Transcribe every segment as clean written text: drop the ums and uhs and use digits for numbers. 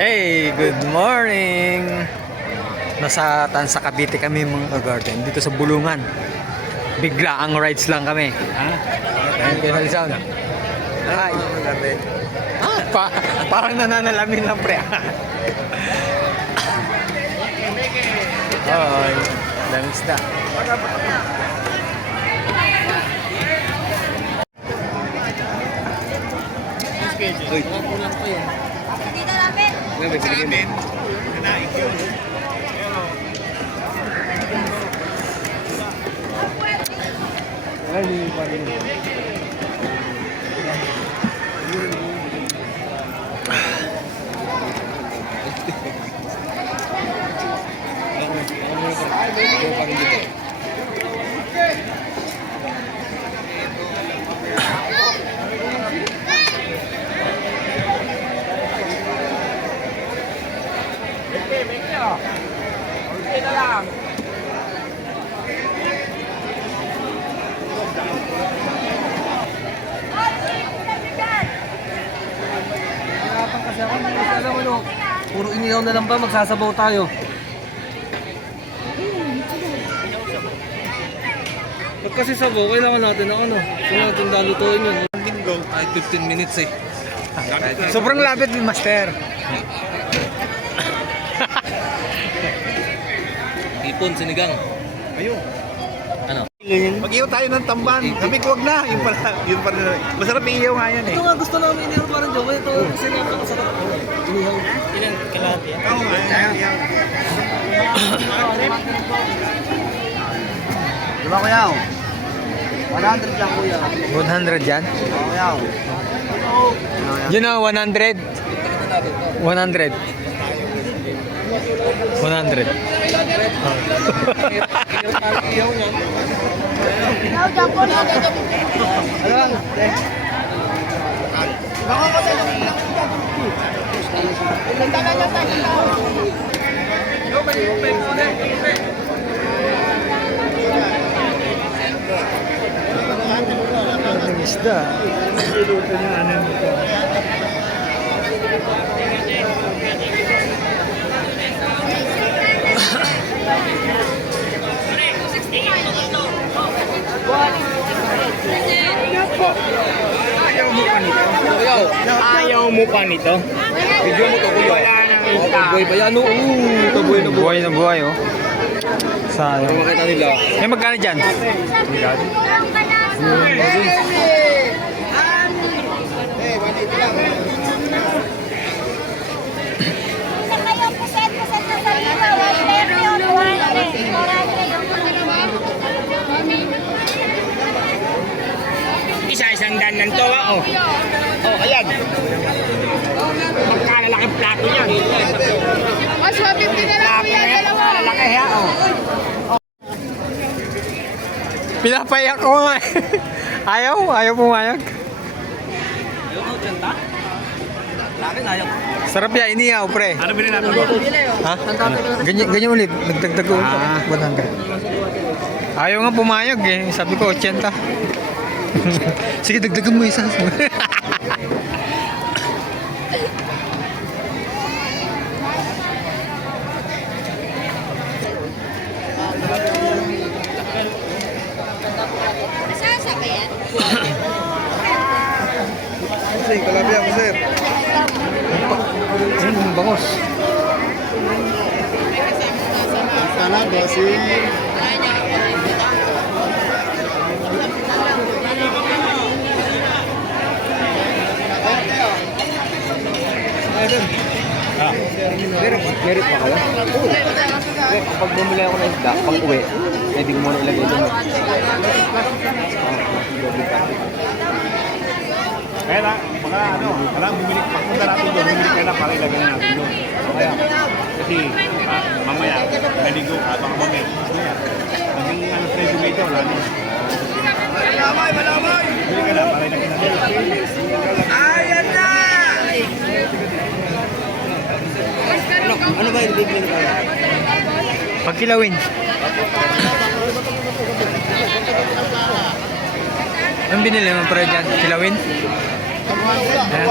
Hey, good morning! Nasa Tansa Cavite kami mga ka-garden. Dito sa Bulungan. Bigla ang rides lang kami. Okay, sound. Hi! Parang nananalamin lang pre. Hoy, daming isda. Uy. Kulang ko yun. Dito namin. Ngayon, may pinigay mo. Kanaik yun. Ay, hindi pa rin. Kasi ako, hindi kasi alam ano, puro inihaw na lang ba, magsasabaw tayo. Pag kasi sabaw, kailangan natin ng ano, kung natin dalutuin yun. Linggo. Ay, 15 minutes eh. Sobrang lapit ni Master. Ipon, sinigang. Ayun. Ano? Mag-iyaw tayo ng tamban. Sabi ko, wag na. Yun pala. Masarap iiyaw nga yan eh. Ito nga gusto namin inihaw parang joke. Ito kasi napakasarap. Inihaw. Ilan kalahati yan? Oo nga, iiyaw. Diba kuya? 100 lang kuya. 100 yan? Oo kuya. You know, 100? 100. 100. Now, Japon. Ano lang? Ang isda. Ayaw mo pa nito? Video mo to, kuya. Wala nang ita. Buhay ba yan? Taboy na buhay. Buhay na buhay, oh. Para Sayang. makita nila. Eh, magkano dyan? Isa kayo, puset na saliva. 130 o 200. Isa-isang dan ng towa, oh. Oh, ayan. Magkalalaking plato yan. Mas 150 na lang kuya, dalawa. Malalaki, ha, oh. Pinapayak ko nga. Ayaw pumayag. Ayaw mo, tiyanta? Laki na ayaw. Sarap yan, inihaw, pre. Ano bilhin natin? Ha? Ganyan ulit. Nagdagdag ko ulit. 100. Ayaw nga pumayag eh. Sabi ko, 80. Sige, dagdagan mo isa. Sasabayan. Sir, kalabia mo sir. Bangos. Sana, bossing. Meron pa kayo? Kapag bumili ako ng isda, pang uwi, hindi ko muna ilagay doon. Kaya na, mga ano, parang bumili, pagpunta natin doon, bumili ka na para ilagay na natin doon. Kaya, kasi mamaya, naligo ka, baka mamaya, maging ano sa yung dito, wala na. Bumili ka na para ilagay na natin. Ayan na! Ano ba yung bibili ko? Pagkilawin. Anong binili mo pre dyan? Kilawin? Ayan.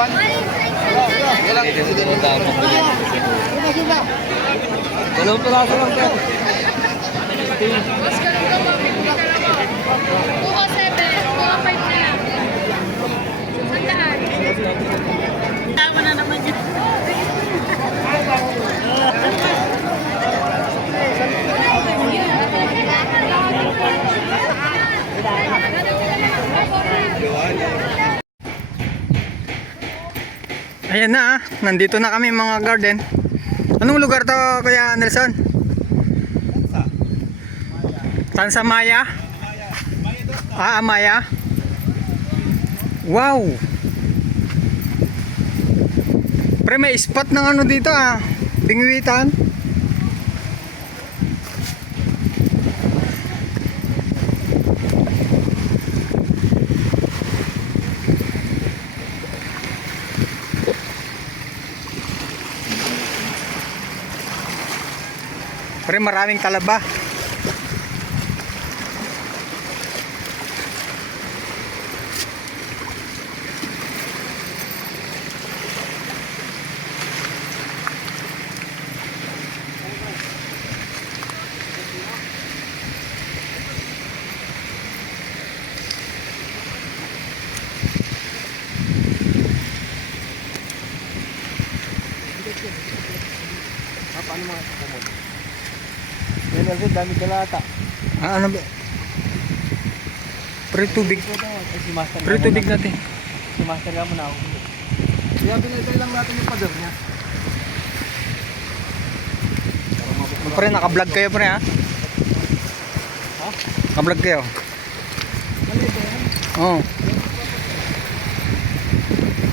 Dalawang piraso lang sir. Tama na naman yun. Ayan na nandito na kami mga garden. Anong lugar to Kuya Nelson? Tansa Maya? Amaya? Wow! Pre may spot ng ano dito Bingwitan. Pre maraming talaba. Paano mga kumod? Yan kasi dami dalata. Ano ba? Pre tubig. Si Master. Pre tubig natin. Si Master nga muna ako. Kaya binigay lang natin yung pader niya. Pre naka-vlog kayo pre ha? Naka-vlog kayo. Oo.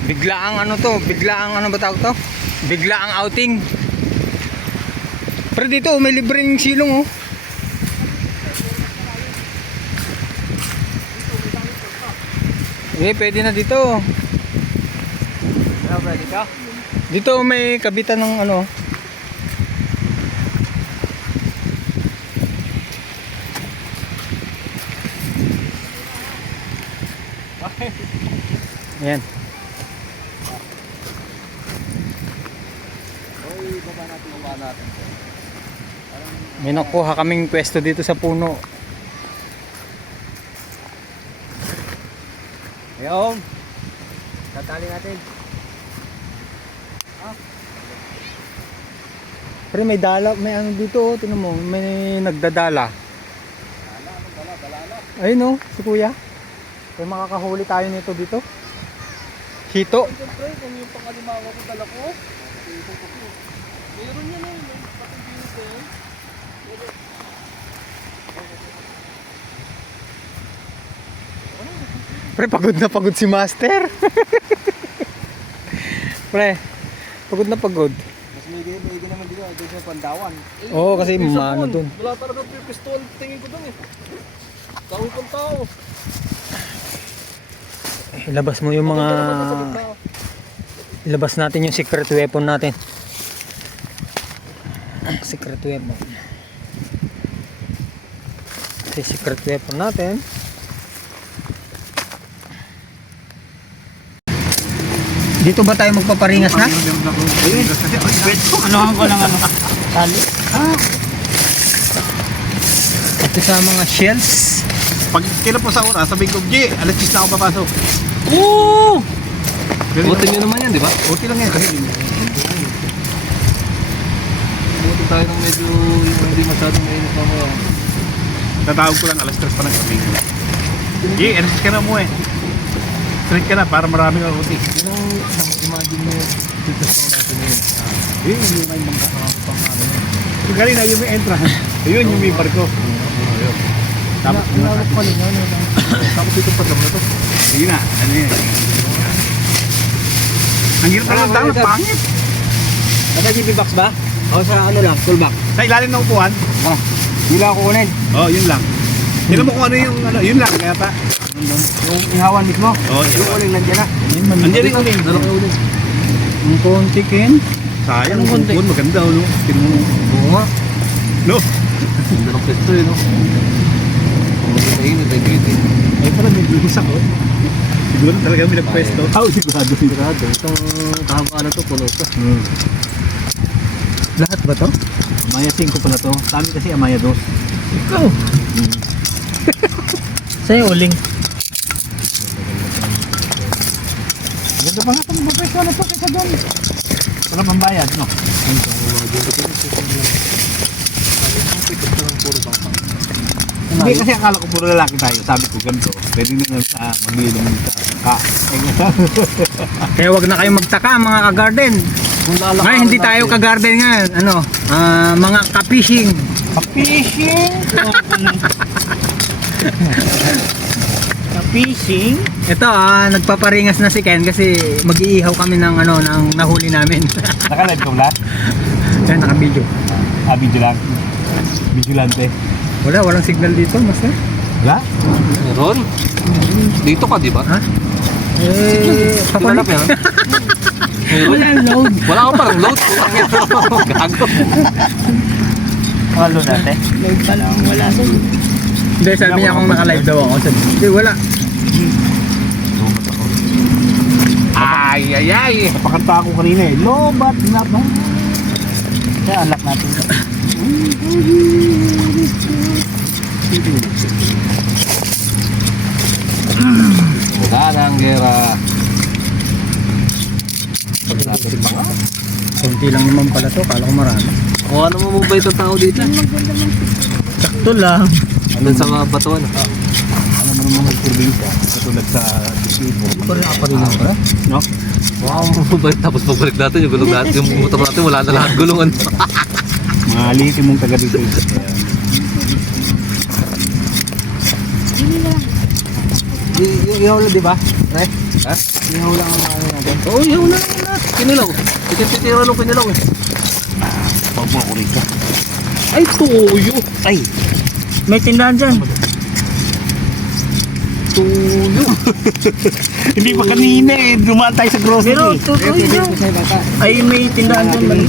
Bigla ang ano to, bigla ang ano ba tawag to? Bigla ang outing. Pero dito may libreng silong pwede na dito. Kaya pwede ka? Dito may kabitan ng ano. Ayan. Baba natin yung baba natin. May nakuha kaming pwesto dito sa puno. Ayun. Tatali natin. Pero may dala, may ano dito, tinan mo, may nagdadala. Ayun si kuya. May makakahuli tayo nito dito. Hito. Siyempre, kung yung pangalimawa ko dala ko. Meron yan Pre, pagod na pagod si Master. Pre, pagod na pagod. Mas may naman dito. Doon sa Pandawan. Oo, kasi maano dun. Wala talaga pistol. Tingin ko dun Tao kong tao. Ilabas mo yung mga... Ilabas natin yung secret weapon natin. Secret weapon. Kasi secret weapon natin. Dito ba tayo magpaparingas na? Ano ko lang ano? Tali. Ito sa mga shells. Pag kailan po sa oras, sabihin ko, G, alas 10 na ako papasok. Oo! Buti nyo naman yan, di ba? Okay lang yan kasi Buti tayo ng medyo hindi masyadong mainit mamaya. tatawag ko lang alas 3 pa lang sabihin ko. G, alas 10 ka na mo Straight ka na para marami kang ruti. Yun ang imagine nyo dito sa natin ngayon. Yung may mga pang-ano yun. Yung kanina yung may entrance. Ayun yung may barko. Tapos Inalok pa rin yan. Tapos dito pa na to. sige na, ano yun. Ang hirap na lang daw, pangit. Nasa GP box ba? O sa ano lang, toolbox? Sa ilalim ng upuan. Hindi lang ako kunin. Oh, yun lang. Tignan mo kung ano yung ano, yun lang kaya pa. Yung ihawan mismo? Oh, Yung uling nandiyan na. Andiyan yung uling. Dalawa yung uling. Ang konti kin. Sayang, ang upuan maganda, no? Tignan mo. Oo nga. No? Ang dalawang pesto yun, no? Kung magkakainit, ay grade eh. Ay pala, may bilis ako. Siguro talaga may nagpwesto. Sigurado. Itong kahaba na to, puno to. Lahat ba to? Amaya 5 pala to. Sa amin kasi Amaya 2. Ikaw. Sa'yo uling. Ganda pa nga itong magpwesto na to kaysa doon. Para pambayad, no? Hindi kasi akala ko puro lalaki tayo. Sabi ko ganito. Pwede na nga sa magbili naman sa Kaya wag na kayong magtaka mga ka-garden. Ngayon hindi tayo ka-garden ngayon. Ano? Mga ka-fishing. Fishing! Fishing? Ito nagpaparingas na si Ken kasi mag-iihaw kami ng ano ng nahuli namin. Naka-live ka wala? Kaya naka-video. Video lang. Vigilante. Walang signal dito, master. Wala? Meron? Dito ka, di ba? Ha? Tinanap yan. Wala load. Wala ka parang load. Gago. Halo natin. Load pa lang wala doon. Hindi, sabi niya kung naka-live daw ako. Sabi, hindi, wala. Ay. Napakanta ako kanina eh. Lobat na ba? Kaya anak natin. Wala na ang gera. Kunti lang naman pala to. Kala ko marami. O ano mo mabait ang tao dito? Sakto lang. Andun sa mga batuan. Alam mo naman mag-probinsya. Katulad sa Tisipo. Parang nakaparinig pa. No? Wow, mabait. Tapos pagbalik natin yung gulong natin. Yung motor natin wala na lahat gulungan. Mga liitin mong taga dito. Yung ihaw lang, di ba? Re? Ha? Ihaw lang ang ano natin. Oo, yun na. Kinilaw. Titira nung kinilaw eh. Pag mo ako rito. Ay, tuyo. Ay! May tindahan dyan. Tuyo. Hindi pa kanina eh. Dumaan tayo sa grocery. Pero tutuyo. Sa bata. Ay, may tindahan dyan. Mali.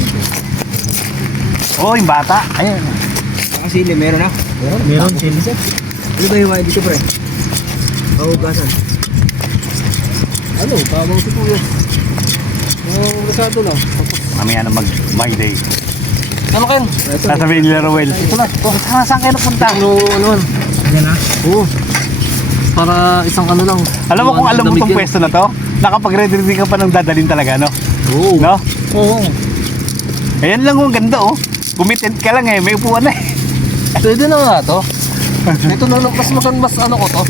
Oh, yung bata. Ayan. Saka sili, meron na? Meron sila. Ano ba yung dito, pre? Pahugasan. Ano? Tawag si Kuya. Rasado lang. Mamaya na mag-my day. Ano Ken? Sasabihin nila Rowel. Ito na. Saan kayo napunta? Ano? Yan na. Oo. Para isang ano lang. Alam mo kung alam mo Damit itong yan. pwesto na to? Nakapag-ready ka pa ng dadalhin talaga, no? Oo. No? Oo. Ayan lang ang ganda, oh. Gumitent ka lang eh. May upuan na eh. Pwede na nga to. Ito na lang. Mas ano ko to.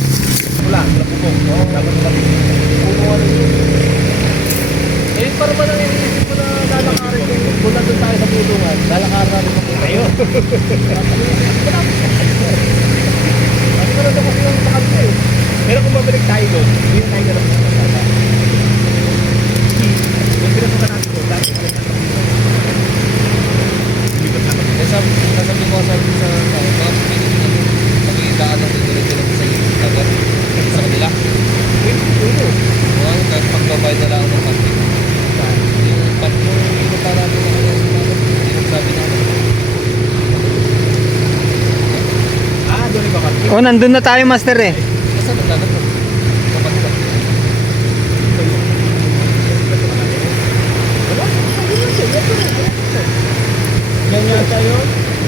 Eh, para ba nang inisip ko na lalakarin ko? Punta doon tayo sa pulungan. Lalakarin natin sa pulungan. Ayun. Ano na ito kasi yung pakabili eh. Pero kung mabalik tayo doon, hindi na tayo ganap sa pagkata. Yung pinapunta natin doon, dati sabi ko sa tao, pag-iitaan ng dito sa tagot sa kanila. Well, kahit pagbabayad na lang ng pag-ibig. Yung pag-ibig natin na kanya sa mga sabi natin. Doon iba ka. Oh, nandun na tayo, master eh. Kasi naglagat mo. Kapatid ka. Yan yata yun.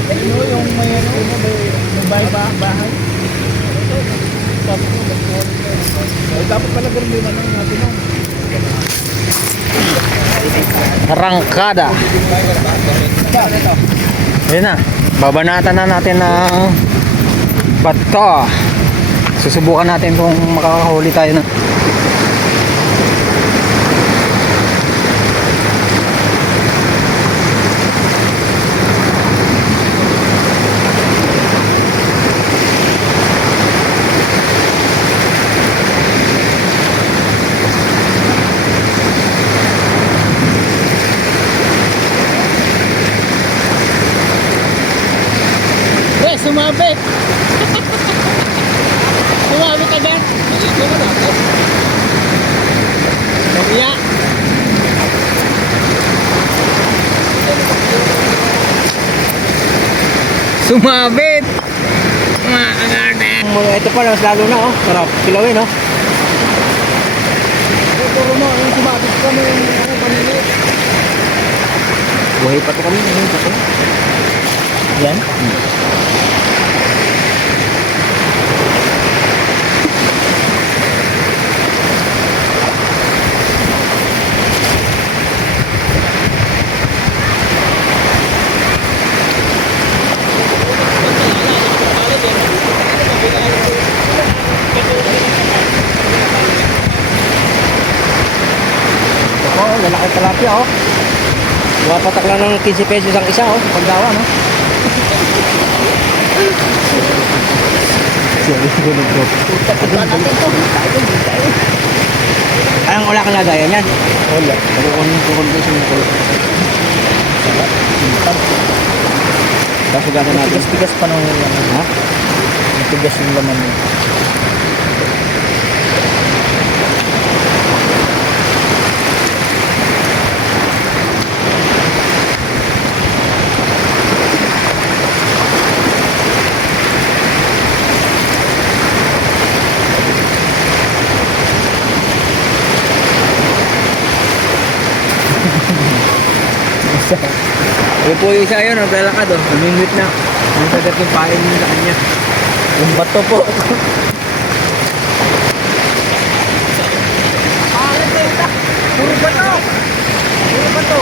Ano yung may ano, may bahay? Dapat pala ganun din ano natin no? Arangkada. Ayun na. Babanatan na natin ng bato. Susubukan natin kung makakahuli tayo na. Sumabit! Sumabit agad! Maligo mo na ako. Kaya! Sumabit! Mga kagarden! Ito pa, mas lalo na oh. Sarap kilawin oh. Puro mo, yung sumabit kami yung panili. Buhay pa to kami. Buhay pa to. Yan? Oo, lalaki tilapia oh. Mapatak lang ng 15 pesos ang isa oh. Pagdawa no. Ang wala kang lagayan yan. Wala. Kukunin ko sa mga kulo. Tapos gagawin natin. Tigas-tigas pa nung laman. Ha? Tigas yung laman niya. Yung po yung isa yun, naglalakad oh. Namingwit na. Ang sagat yung pain niya sa kanya. Yung bato po. Puro bato! Puro bato!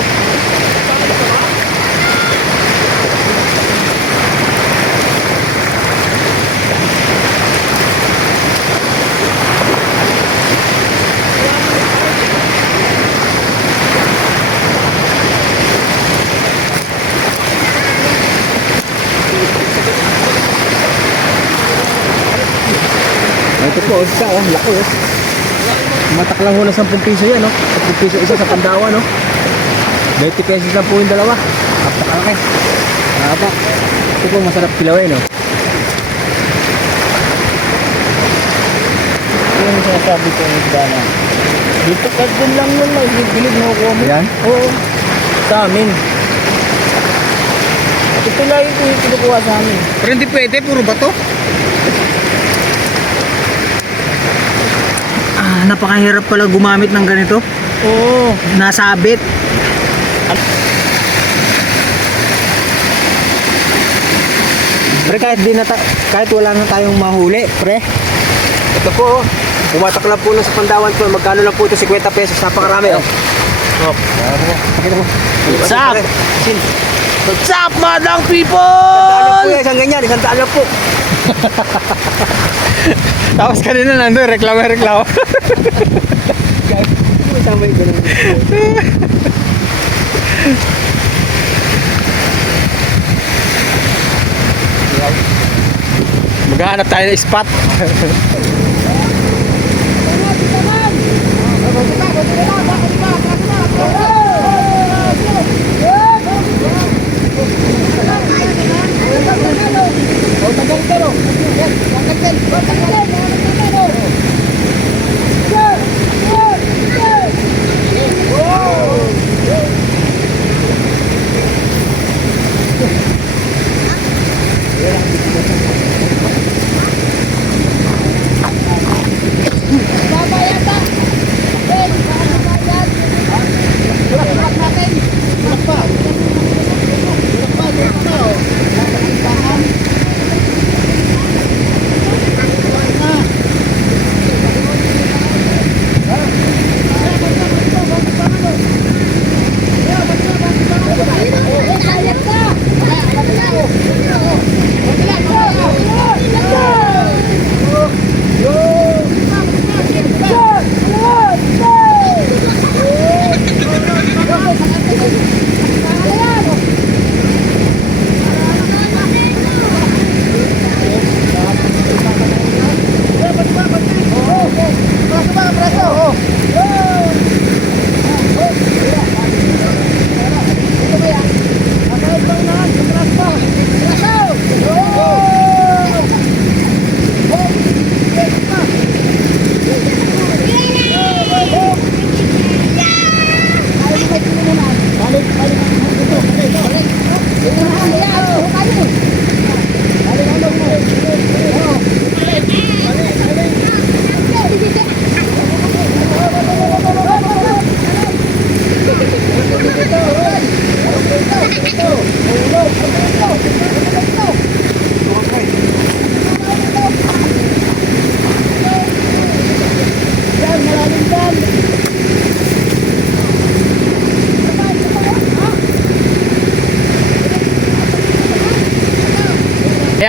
Ito po, isa oh, laki oh. Matak lang ho ng 10 piso yan oh. 10 piso isa sa Pandawa no. 20 pesos lang po yung dalawa. Napaka-laki. Haba. Ito po masarap kilawin no. Yung sinasabi ko yung isda na. Dito ka din lang yun, bilib na ako mo. Yan? Oo. Sa amin. Ito lang yung kinukuha sa amin. Pero hindi pwede, puro bato. Napakahirap pala gumamit ng ganito. Oo. Nasabit. Pre, kahit wala na tayong mahuli, pre. Ito po, oh. Pumatak lang po lang sa Pandawan po. Magkano lang po ito? 50 pesos. Napakarami, oh. Oh. Pakita mo. What's up? What's up, madang people? Isang po, isang ganyan. Isang daan lang po. Tapos kanina nandun, reklamo. Tama yung ganun. Maghahanap tayo ng spot.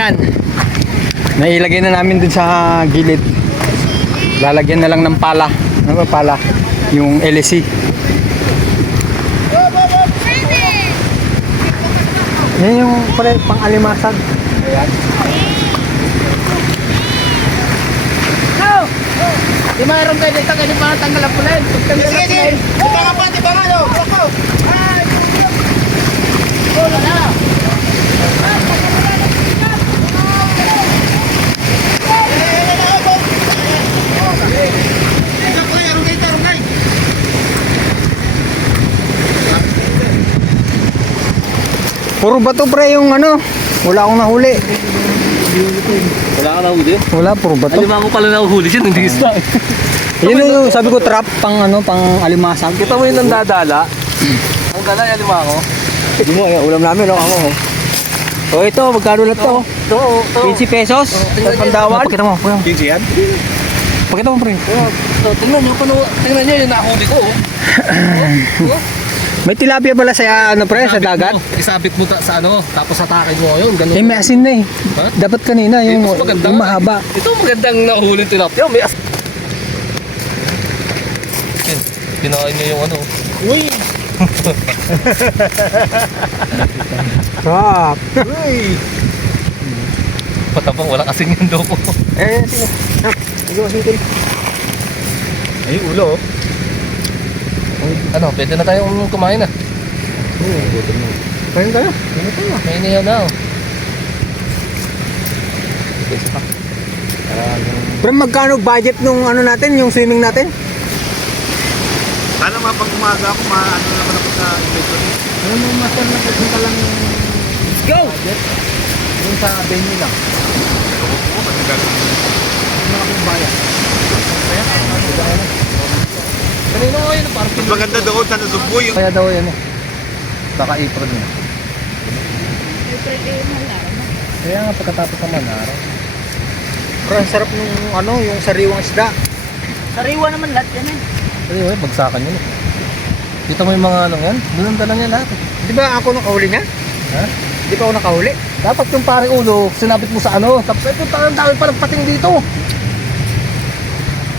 Ayan. Nailagay na namin dun sa gilid. Lalagyan na lang ng pala. Ano ba pala? Yung LSC. Yan yung pang alimasag. Ayan. Di mayroon kayo dito, ganyan pa tanggal ang pulain. Sige, sige. Tibangan pa, tibangan. Ako. Ay! Wala na. Puro bato pre yung ano. Wala akong nahuli. Wala ka nahuli? Wala, puro bato. Alima ko pala nahuhuli siya, hindi isda. Yun yung sabi ko trap pang ano, pang alimasag. Kita mo yung nandadala? Ang dala yung alima ko. Hindi mo, ulam namin, no? Ako. O ito, magkano na to? Ito, 20 pesos? Sa Pandawan? Pakita mo, pre. 15 yan? Pakita mo, pre. tingnan nyo yung nahuli ko. May tilapia pala sa ano, pre, sa dagat. Isabit mo sa ano, tapos atakin mo yun. Ganun. Eh, may asin na eh. Ha? Dapat kanina, yung, Mas maganda yung nga mahaba. Ito magandang nahuli tilapia. May Kinain niya yung ano. Uy! Crap. Uy! Patabang wala kasing yung loko. Eh, sige. Sige, masutin. Ay, ulo. Ano, pwede na tayong kumain na. Kain tayo. May inihaw na oh. Pero magkano budget nung ano natin, yung swimming natin? Sana mapag umaga ako, maano naman ako sa inventory. Ano mo, master na pupunta lang yung Let's go! budget? Yung sa venue lang. Oo, matagal. Ano akong bayan? Kanino ko yun? Parang Mas maganda doon sa Nasugbo yung Kaya daw yan eh. Baka April na. Kaya nga pagkatapos naman araw. Pero ang sarap nung ano, yung sariwang isda. Sariwa naman lahat yan eh. Ay, bagsakan yun eh. Kita mo yung mga ano yan? Binanda lang yan lahat eh. Di ba ako nakahuli niya? Ha? Di ba ako nakahuli? Dapat yung pare ulo, sinabit mo sa ano. Tapos ay punta ang dami pa nagpating dito.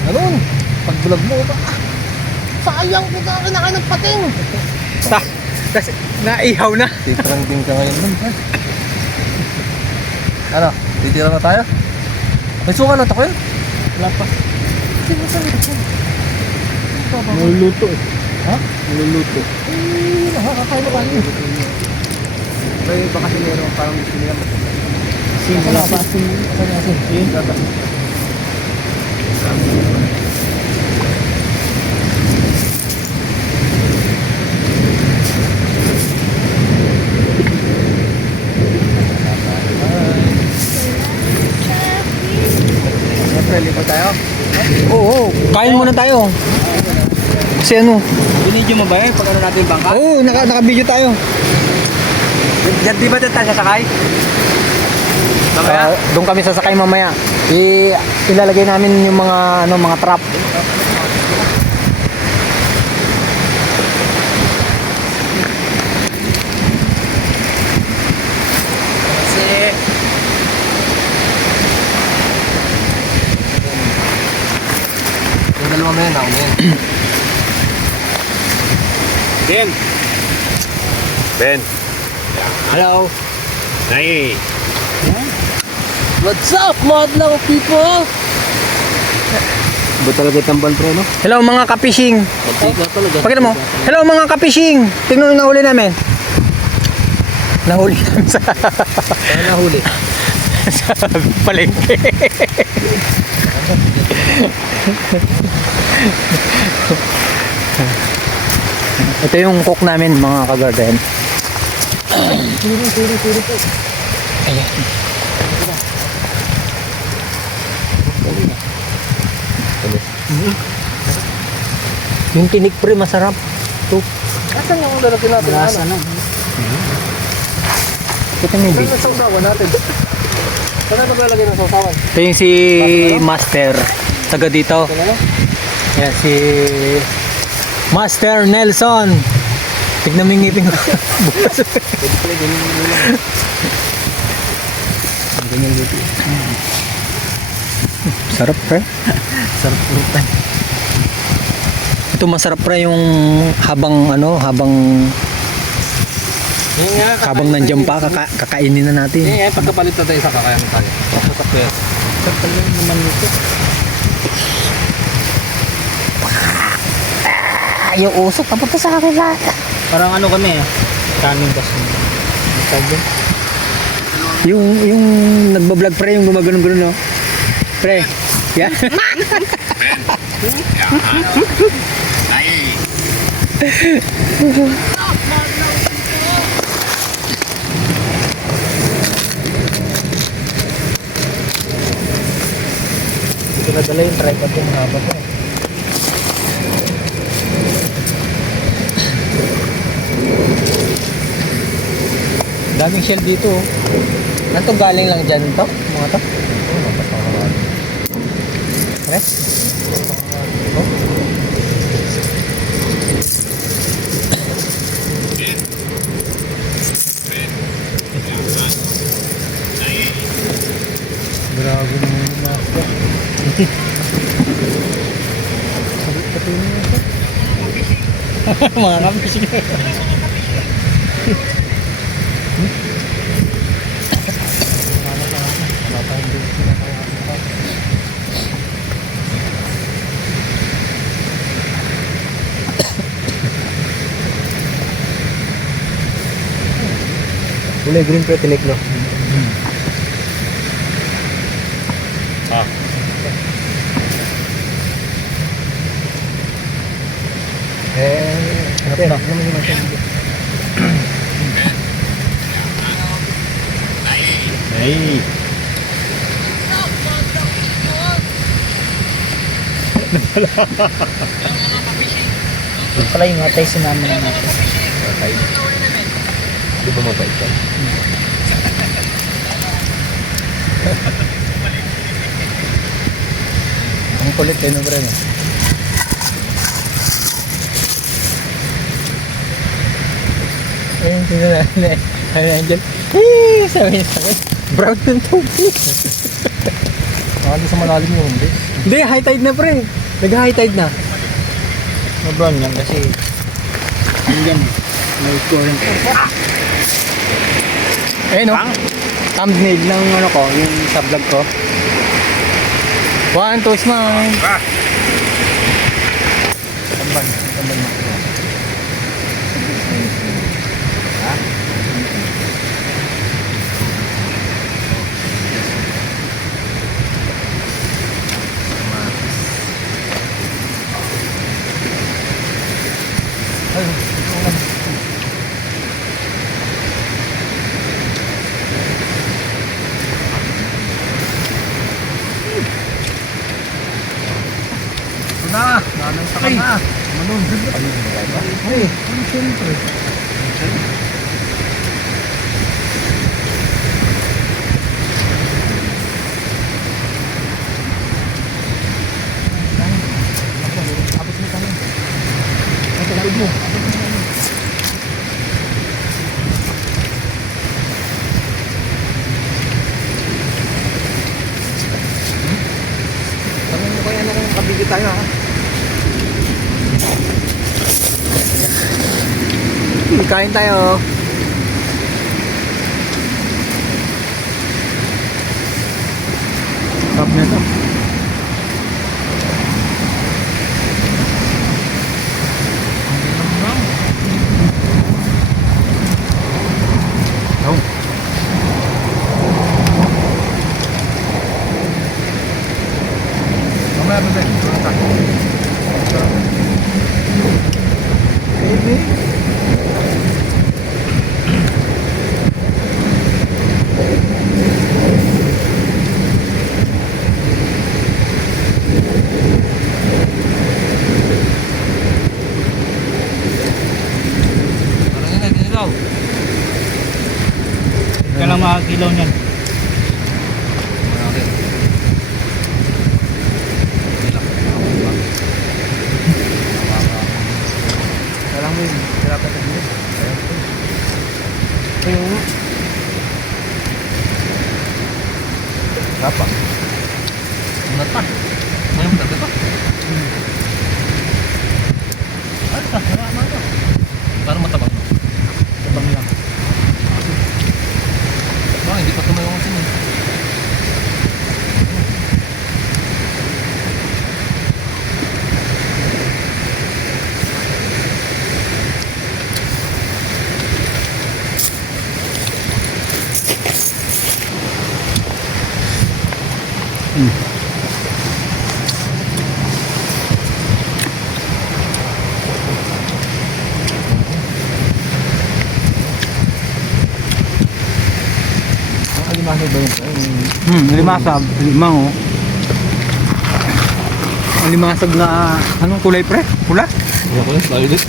Ganun. Pagbulag mo ba? Sayang ko ka kinakain ng pating. Kasi naihaw na. Titrang din ka ngayon nun. Ano? Titira na tayo? May suka na tayo? Wala pa. Nululuto eh. Ha? Nululuto. Nakakakain na kayo. Pero baka sinero parang gusto nila. Wala pa. Wala pa. Siyempre, lipat tayo. Oo, kain muna tayo. Kasi ano? Binidyo mo ba eh? Pag ano natin yung bangka? Oo, naka-video tayo. Diyan di ba tayo sasakay? Doon kami sasakay mamaya. Ilalagay namin yung mga ano, mga trap. Kasi... Yung dalawa mo yun, ako mo yun. Ben. Ben. Hello. Nay. What's up, madlang people? Ba talaga tambal pre no? Hello mga ka-fishing. Mantika talaga. Pakita mo. Hello mga ka-fishing. Tingnan yung nahuli namin. Nahuli namin sa Saan nahuli? sa palengke. Ito yung cook namin mga ka-garden. Ayan. Yung tinik pre masarap. Ito. Asan yung lalagyan natin? Lasa na. Ito yung Saan big. yung sausawan natin? Saan na lalagyan ng sausawan? Ito yung si Master. Taga dito. Ano? Yan si Master Nelson. Tignan mo yung ngipin ko. Ganyan dito. Sarap pre. Sarap frutan. Ito masarap pre yung habang nandiyan pa kakainin na natin. Pagkapalit na tayo sa kakayan tayo. Masarap yan. Sarap talaga naman nito. Yung usok, papunta sa akin lahat. Parang ano kami kanin kasi. Yung nagbablog pre, yung gumagano-gano, no? Pre, yan. Hindi ko nadala yung tripod yung haba ko. Daming shell dito. Ano galing lang dyan to? Mga to? Pre? Grabe naman yung master. Sabit pa ito niya ito. Mga kamis. Kulay green pre tinik no? Ah. Harap na. Naman yung masyadong dito. Ay. Yung pala yung atay sinama na natin. Patay. Di ba mabait ka? Ang kulit kayo no pre no? Ayun, tingnan natin. Ano yan dyan? Sabi niya. Brown ng tubig. Nakali sa malalim yung hindi. Hindi, high tide na pre. Nag-high tide na. Mabrown yan kasi yan may current. Eh no? Thumbnail ng ano ko, yung sa vlog ko. 1, 2, smile. Tamban. Tamban mo. Na, nanang sa na. Manun. Ay, siyempre. Kabigit tayo ha. Kain tayo. Sarap na ito. Mamaya ba din? Kaya lang makakilaw niyan. Kaya lang mo yun. Hirap na tayo. Ayun nga. Apa? Unat pa. Ngayon pa ba? Parang matabang. Matabang lang. Hindi pa tumayo ang sinin. Limasag ba yun? Limasag. Limang oh. Ang limasag na, anong kulay pre? Pula? Hindi ko yun, violet.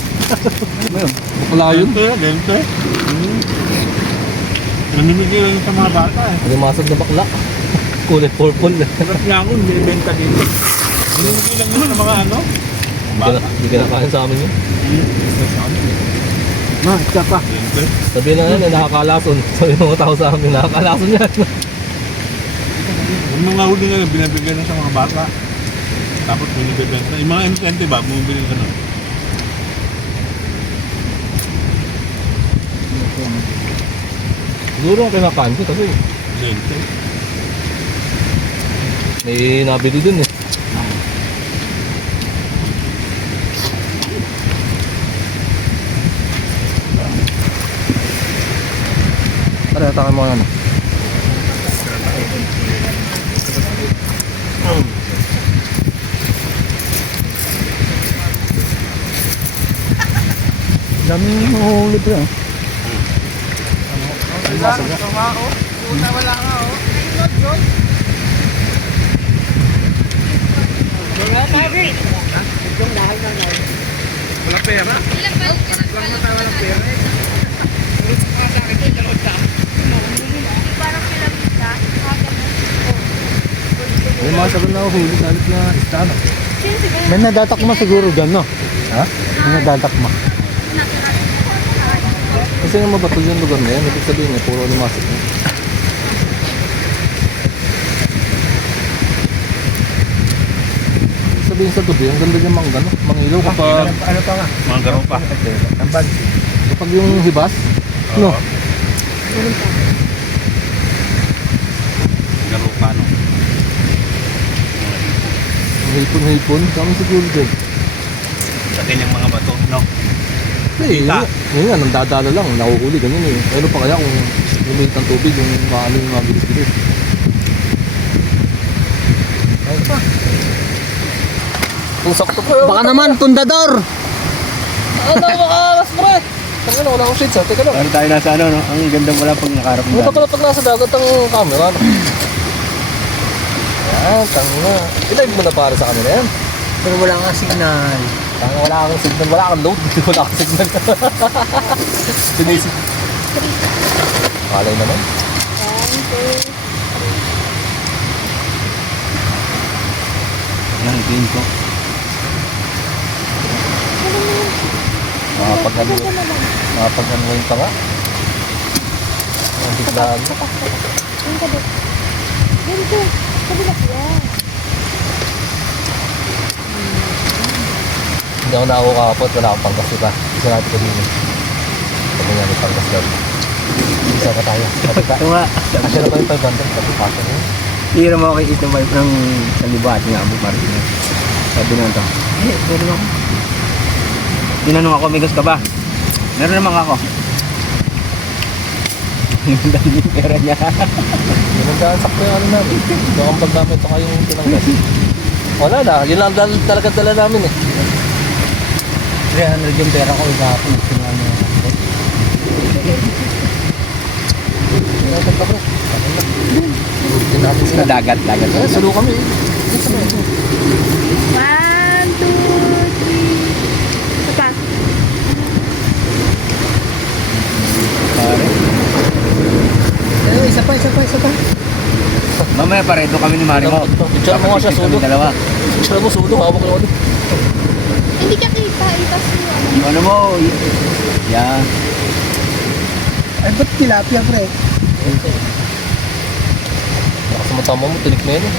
Ano yun? Bakla yun. Lente. Namimigay lang yun sa mga bata eh. Limasag na bakla. Kulay purple. Sarap nga ako, binibenta dito. Namimigay lang yun sa mga ano. Hindi ka nakain sa amin yun. Ma, isa pa. Lente. Sabihin na nga, nakakalason. Sabi ng mga tao sa amin, nakakalason yan. Yung mga huli nga, binibigay lang sa mga bata. Tapos binibenta. Yung mga M20 ba, bumibili ka nun. Siguro ang kinakain ko kasi Lente. may nabili dun eh. Para takan mo ano. Dami mo libre ah. Wala pera. May mga sabi na huli galit na istano. May nadatakma siguro dyan, no? Ha? May nadatakma. Kasi nga mabatol yung lugar na yan, ibig sabihin niya, puro limasok na. Ibig sabihin sa tubi, ang ganda niya mangga, no? Mangilaw kapag, Ano pa nga? Mga garo pa. Tambal. kapag yung hibas, no? Garo pa, no? Hipon-hipon, kami siguro dyan. Sa kanyang mga bato, no? Eh, yun nga, nang dadala lang, nakuhuli, ganyan eh. Ano pa kaya kung lumiit ang tubig, yung maano yung mabilis-bilis. Ayun pa. Kung sakto pa yun. Baka naman, tundador! Ano, makakas, pre! Tangin na, wala akong shades ha, teka lang. Ano tayo nasa ano, no? Ang ganda pala pag nakaharap Ano pala pag nasa dagat ang camera? No? Yan, tangin na. I-live mo na para sa kanila yan. Pero wala nga signal. Tangin, wala kang signal, wala kang load, wala kang signal. Sinisig. Malay naman. Yan, itin ko. Makapag-unwind pa nga. Ang biglaan. Ganito. Kabila ko yan. Hindi ako nakakapot, wala akong pangkas, diba? Isa natin ko din. Sabi nga may pangkas daw. Isa pa tayo. Sabi ka. Ito nga. Kasi na ba yung 500? Sabi pa siya. Hira mo kay Isno Vibe ng Salibat nga Abu Martin. Sabi naman to. Pwede mo ako. Tinanong ako, migas ka ba? Meron naman ako. Yung dami yung pera niya. Yun ang daan sakto yung ano namin. Yung ang pagdamit pa kayong tinanggal. Wala na, yun lang talaga dala namin eh. 300 yung pera ko, ikapin. Ano. Tinanggal pa bro. Tinapos Sa dagat. Eh, salo kami eh. 1, 2, 3. Ito pa. Isa pa. Mamaya paredo kami ni Marimo. Picture mo nga siya, Kami sulo. dalawa. Picture mo, sulo. Hawak ko ano. Hindi ka kita. Itas mo ano. Yung ano mo. Yan. Ay, ba't tilapia, pre? sa matama mo, tinik na yan eh.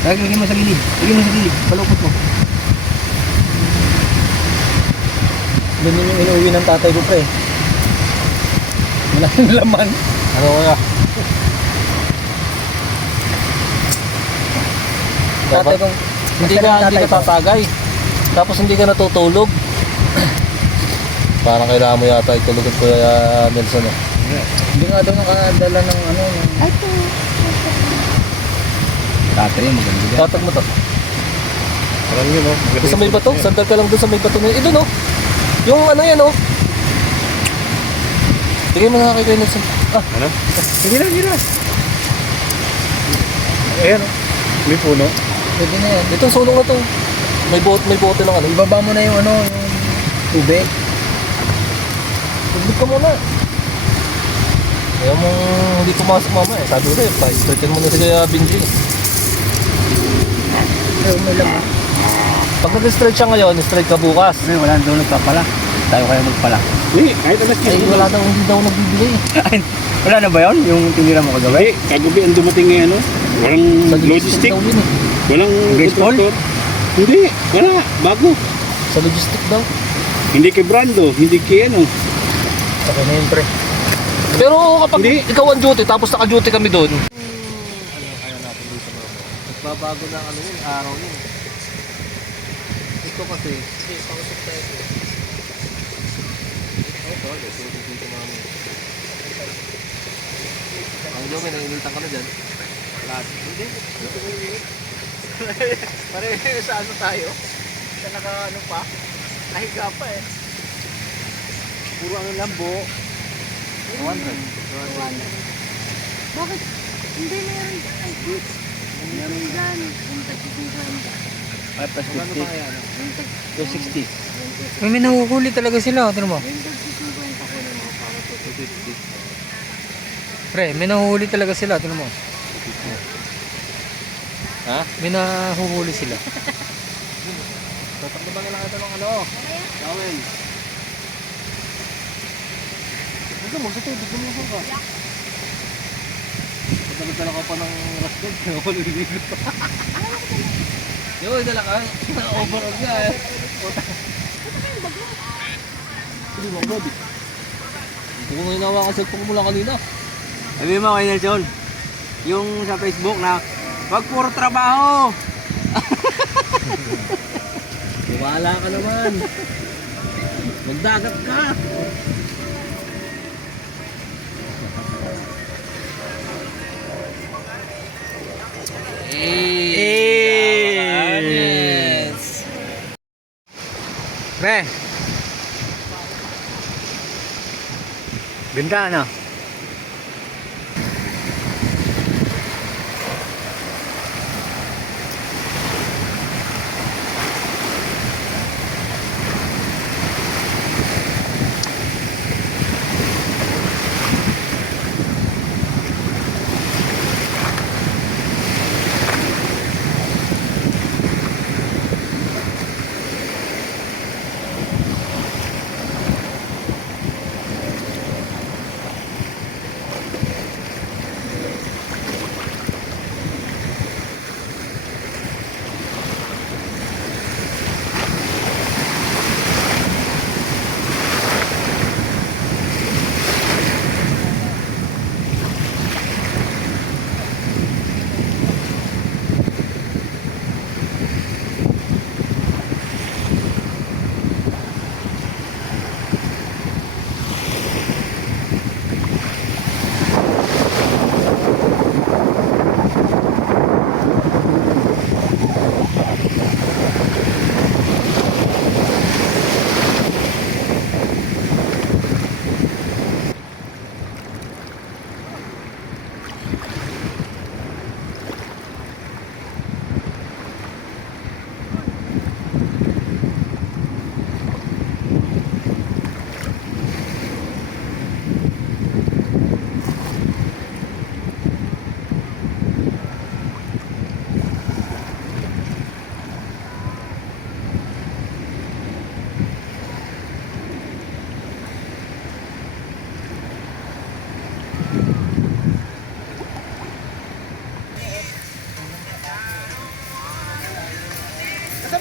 Lagyan mo sa gilid. Lagyan mo sa gilid. Palupot mo. Ganyan yung inuwi ng tatay ko, pre. Wala nang laman. Ano kaya? Tatay kong... Hindi Basta ka, ng hindi tatay ka ko. tatagay. Tapos hindi ka natutulog. Parang kailangan mo yata itulog at Kuya Nelson eh. Hindi nga daw nakadala ng ano. Ay, ito. Tatay yung maganda dyan. Tatag mo to. Parang yun, no? Doon sa may bato, sandal ka lang doon sa may bato na yun. Doon, no? Yung ano yan, no? Tigay mo na kay Kuya Nelson. Ano? Sige lang, sige lang. Ayan, oh. May puno. Pwede na yan. Itong sulong na to. May bote lang ano. Ibaba mo na yung ano, yung tubig. Tugtog ka muna. Kaya mo hindi pumasok mama eh. Sabi ko sa'yo, pa-stretchin mo na si Kuya Benji. Pero may laman. Pag nag-stretch siya ngayon, stretch ka bukas. May wala daw nagpapala. Tayo kaya magpala. Hindi, kahit alas Ay, 10. wala daw, hindi daw nagbibili. Wala na ba yun? Yung tinira mo kagabi? Hindi, kagabi ang dumating ngayon, no? Walang Sa logistic. daw yun eh. Walang Baseball? instructor. Hindi, wala. Bago. Sa logistic daw. Hindi kay Brando, hindi kay ano. Sa na yun, pre. Pero kapag Hindi. ikaw ang duty, tapos naka-duty kami doon. Ano natin dito mo? Nagbabago ng ano yun, araw yun. Ito kasi, hindi, pangusap tayo. Oh, sorry, dito namin. Ang joke, nainitan ka na dyan. Lahat. Hindi, pare sa ano tayo? Sa naka ano pa? Nahiga pa eh. Puro ano lang buo. 100. Bakit? Hindi meron dyan. Meron dyan. Yung tag-50. Ay, plus Magkano 50. pa kaya ano? Yung tag- 260. May nahuhuli talaga sila, oh, tignan mo. yung tag-50 ko na mo para to. 250. Pre, may nahuhuli talaga sila, tignan mo. Ha? May nahuhuli sila. Tatakbo ba nila ito ng ano? Tawel. Ito mo, sa tubig mo ka. Patagod-tala ka pa ng rasted. Nakuliligot pa. Yo, dala ka. Overall nga eh. Hindi mo, Bobby. Hindi ko nga hinawa ka cellphone mo lang kanina. Sabi mo kay Nelson, yung sa Facebook na, wag puro trabaho. Wala ka naman. Magdagat ka. Yes. Pre. Ganda, ano?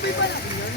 Hindi ba natin yun?